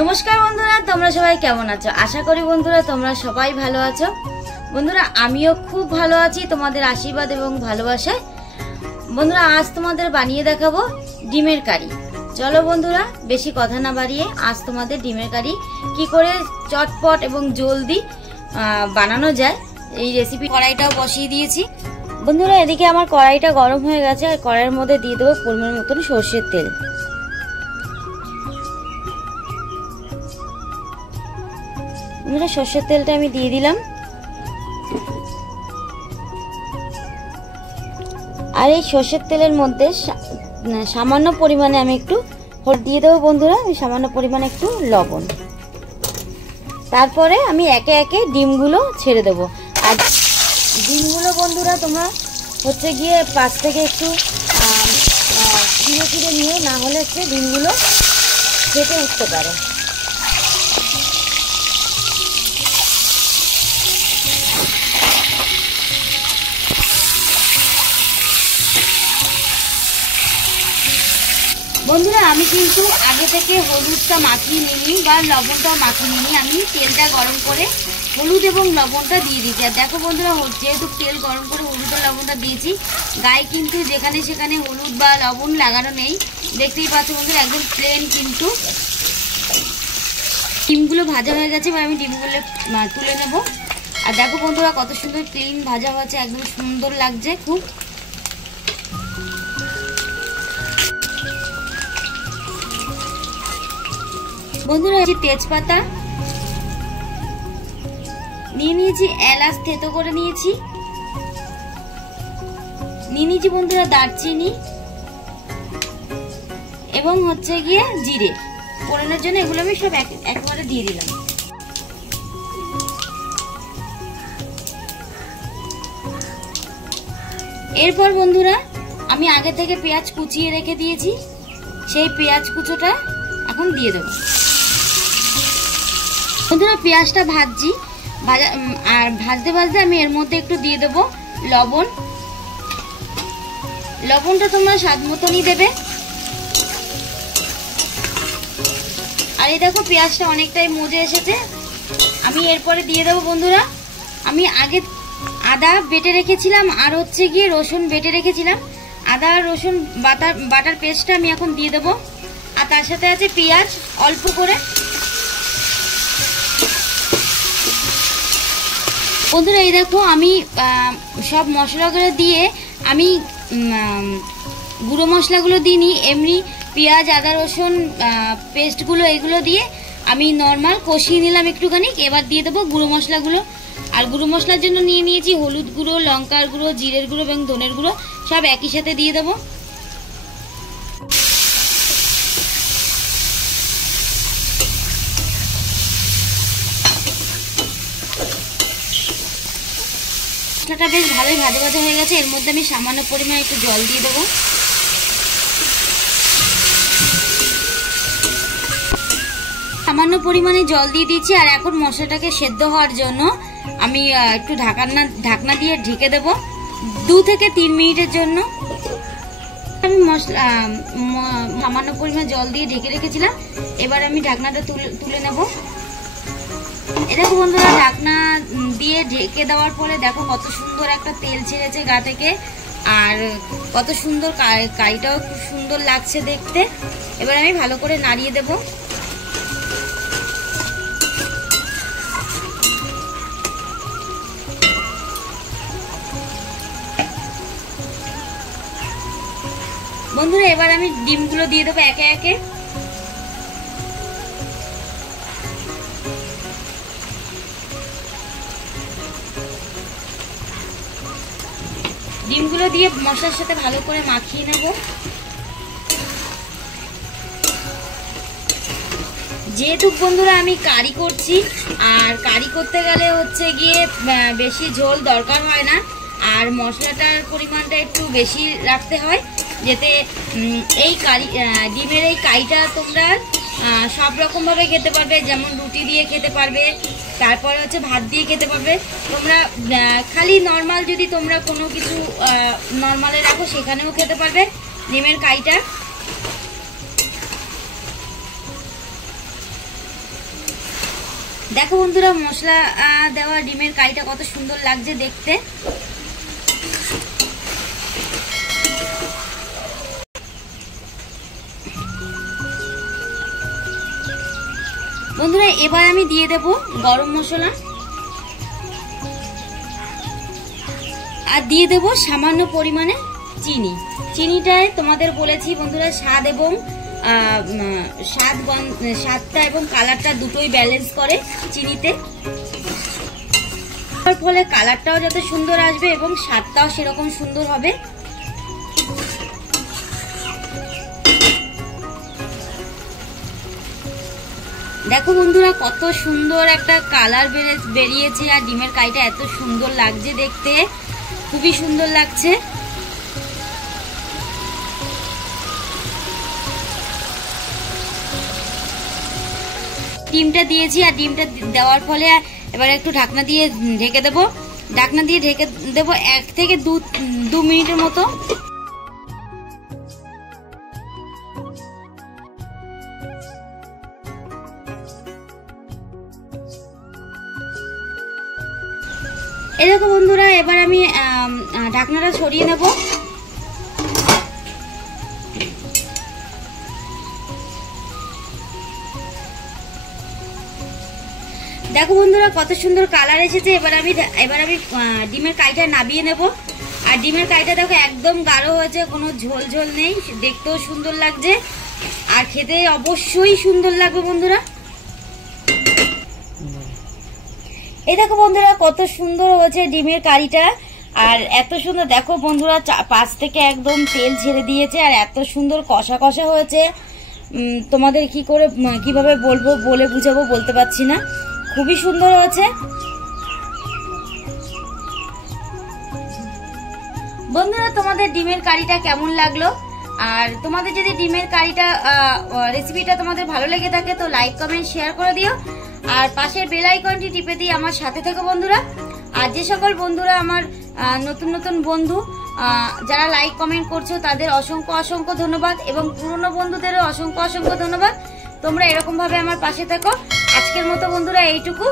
নমস্কার বন্ধুরা, তোমরা সবাই কেমন আছো? আশা করি বন্ধুরা তোমরা সবাই ভালো আছো। বন্ধুরা আমিও খুব ভালো আছি তোমাদের আশীর্বাদ এবং ভালোবাসায়। বন্ধুরা আজ তোমাদের বানিয়ে দেখাবো ডিমের কারি। চলো বন্ধুরা বেশি কথা না বাড়িয়ে আজ তোমাদের ডিমের কারি কি করে চটপট এবং জলদি বানানো যায় এই রেসিপি। কড়াইটাও বসিয়ে দিয়েছি বন্ধুরা। এদিকে আমার কড়াইটা গরম হয়ে গেছে আর কড়াইয়ের মধ্যে দিয়ে দেবো পরিমাণ মতন সর্ষের তেল। বন্ধুরা সর্ষের তেলটা আমি দিয়ে দিলাম। আর এই সর্ষের তেলের মধ্যে সামান্য পরিমাণে আমি একটু হলুদ দিয়ে দেবো বন্ধুরা, সামান্য পরিমাণে একটু লবণ। তারপরে আমি একে একে ডিমগুলো ছেড়ে দেবো। আর ডিমগুলো বন্ধুরা তোমরা হচ্ছে গিয়ে পাশ থেকে একটু চিড়ে নিয়ে, না হলে হচ্ছে ডিমগুলো ফেটে উঠতে পারে। বন্ধুরা আমি কিন্তু আগে থেকে হলুদটা মাখিয়ে নিইনি বা লবণটাও মাখিয়ে নিইনি। আমি তেলটা গরম করে হলুদ এবং লবণটা দিয়ে দিয়েছি। আর দেখো বন্ধুরা যেহেতু তেল গরম করে হলুদ আর লবণটা দিয়েছি, গায়ে কিন্তু যেখানে সেখানে হলুদ বা লবণ লাগানো নেই। দেখতেই পাচ্ছ বন্ধুরা একদম প্লেন। কিন্তু ডিমগুলো ভাজা হয়ে গেছে, এবার আমি ডিমগুলো তুলে নেব। আর দেখো বন্ধুরা কত সুন্দর ক্লিন ভাজা হয়েছে, একদম সুন্দর লাগছে খুব। বন্ধুরা তেজপাতা নিয়ে নিয়েছি, এলাচ থেতো করে নিয়েছি বন্ধুরা, দারচিনি এবং হচ্ছে গিয়ে জিরে ফোড়নের জন্য এগুলো আমি সব একবারে দিয়ে দিলাম। এরপর বন্ধুরা আমি আগে থেকে পেঁয়াজ কুচিয়ে রেখে দিয়েছি, সেই পেঁয়াজ কুচোটা এখন দিয়ে দেবো। বন্ধুরা পেঁয়াজটা ভাজছি, আর ভাজতে ভাজতে আমি এর মধ্যে একটু দিয়ে দেবো লবণ। লবণটা তোমরা স্বাদ মতনই দেবে। আর এই দেখো পেঁয়াজটা অনেকটাই মজে এসেছে। আমি এরপরে দিয়ে দেবো বন্ধুরা, আমি আগে আদা বেটে রেখেছিলাম আর হচ্ছে গিয়ে রসুন বেটে রেখেছিলাম। আদা রসুন বাটার পেস্টটা আমি এখন দিয়ে দেবো। আর তার সাথে আছে পেঁয়াজ অল্প করে। বন্ধুরা এই দেখো আমি সব মশলাগুলো দিয়ে, আমি গুঁড়ো মশলাগুলো দিইনি, এমনি পেঁয়াজ আদা রসুন পেস্টগুলো এগুলো দিয়ে আমি নর্মাল কষিয়ে নিলাম একটুখানি। এবার দিয়ে দেবো গুঁড়ো মশলাগুলো। আর গুঁড়ো মশলার জন্য নিয়ে নিয়েছি হলুদ গুঁড়ো, লঙ্কার গুঁড়ো, জিরের গুঁড়ো এবং ধনের গুঁড়ো, সব একই সাথে দিয়ে দেবো। মশলাটা বেশ ভালোই ভাজা ভাজা হয়ে গেছে। এর মধ্যে আমি সামান্য পরিমাণে একটু জল দিয়ে দেবো। সামান্য পরিমাণে জল দিয়ে দিচ্ছি। আর এখন মশলাটাকে সেদ্ধ হওয়ার জন্য আমি একটু ঢাকনা দিয়ে ঢেকে দেবো 2 থেকে 3 মিনিটের জন্য। আমি মশলা সামান্য পরিমাণে জল দিয়ে ঢেকে রেখেছিলাম। এবার আমি ঢাকনাটা তুলে নেব। এই দেখো বন্ধুরা ঢাকনা দিয়ে ঢেকে দেওয়ার পরে দেখো কত সুন্দর একটা তেল ছেড়েছে গা থেকে, আর কত সুন্দর কারিটাও খুব সুন্দর লাগছে দেখতে। এবার আমি ভালো করে নাড়িয়ে দেব। বন্ধুরা এবার আমি ডিমগুলো দিয়ে দেবো একে একে। ডিমগুলো দিয়ে মশলার সাথে ভালো করে মাখিয়ে নেব। যেহেতু বন্ধুরা আমি কারি করছি, আর কারি করতে গেলে হচ্ছে গিয়ে বেশি ঝোল দরকার হয় না, আর মশলাটার পরিমাণটা একটু বেশি রাখতে হয়, যাতে এই ডিমের এই কারিটা তোমরা সব রকম ভাবে খেতে পারবে। যেমন রুটি দিয়ে খেতে পারবে, তারপরে হচ্ছে ভাত দিয়ে খেতে পারবে। তোমরা খালি নর্মাল যদি তোমরা কোনো কিছু নর্মালে রাখো সেখানেও খেতে পারবে ডিমের কারিটা। দেখো বন্ধুরা মশলা দেওয়া ডিমের কারিটা কত সুন্দর লাগছে দেখতে। বন্ধুরা এবার আমি দিয়ে দেব গরম মশলা আর দিয়ে দেব সামান্য পরিমাণে চিনি। চিনিটায় তোমাদের বলেছি বন্ধুরা স্বাদ এবং স্বাদটা এবং কালারটা দুটোই ব্যালেন্স করে চিনিতে, তার ফলে কালারটাও যত সুন্দর আসবে এবং স্বাদটাও সেরকম সুন্দর হবে। দেখো বন্ধুরা কত সুন্দর একটা কালার বেরিয়েছে আর ডিমের কারিটা এত সুন্দর লাগছে দেখতে, খুবই সুন্দর লাগছে। ডিমটা দিয়েছি আর ডিমটা দেওয়ার ফলে এবার একটু ঢাকনা দিয়ে ঢেকে দেবো। ঢাকনা দিয়ে ঢেকে দেবো 1 থেকে 2 মিনিটের মতো। এই দেখো বন্ধুরা এবার আমি ঢাকনাটা সরিয়ে নেব। দেখো বন্ধুরা কত সুন্দর কালার এসেছে। এবার আমি ডিমের কারিটা নামিয়ে নেব। আর ডিমের কারিটা দেখো একদম গাঢ় হয়েছে, কোনো ঝোল ঝোল নেই, দেখতেও সুন্দর লাগছে আর খেতে অবশ্যই সুন্দর লাগবে বন্ধুরা। এই দেখো বন্ধুরা কত সুন্দর হয়েছে ডিমের কারিটা আর এত সুন্দর। দেখো বন্ধুরা পাশ থেকে একদম তেল ছেড়ে দিয়েছে আর এত সুন্দর কষা কষা হয়েছে, তোমাদের কিভাবে বলবো, বলে বুঝাবো বলতে পারছি না, খুবই সুন্দর হয়েছে। বন্ধুরা তোমাদের ডিমের কারিটা কেমন লাগলো? আর তোমাদের যদি ডিমের কারিটা রেসিপিটা তোমাদের ভালো লেগে থাকে তো লাইক কমেন্ট শেয়ার করে দিও আর পাশের বেল আইকনটি টিপে দিয়ে আমার সাথে থেকো বন্ধুরা। আর যে সকল বন্ধুরা আমার নতুন নতুন বন্ধু যারা লাইক কমেন্ট করছো তাদের অসংখ্য অসংখ্য ধন্যবাদ এবং পুরনো বন্ধুদেরও অসংখ্য অসংখ্য ধন্যবাদ। তোমরা এরকম ভাবে আমার পাশে থেকো। আজকের মতো বন্ধুরা এইটুকু।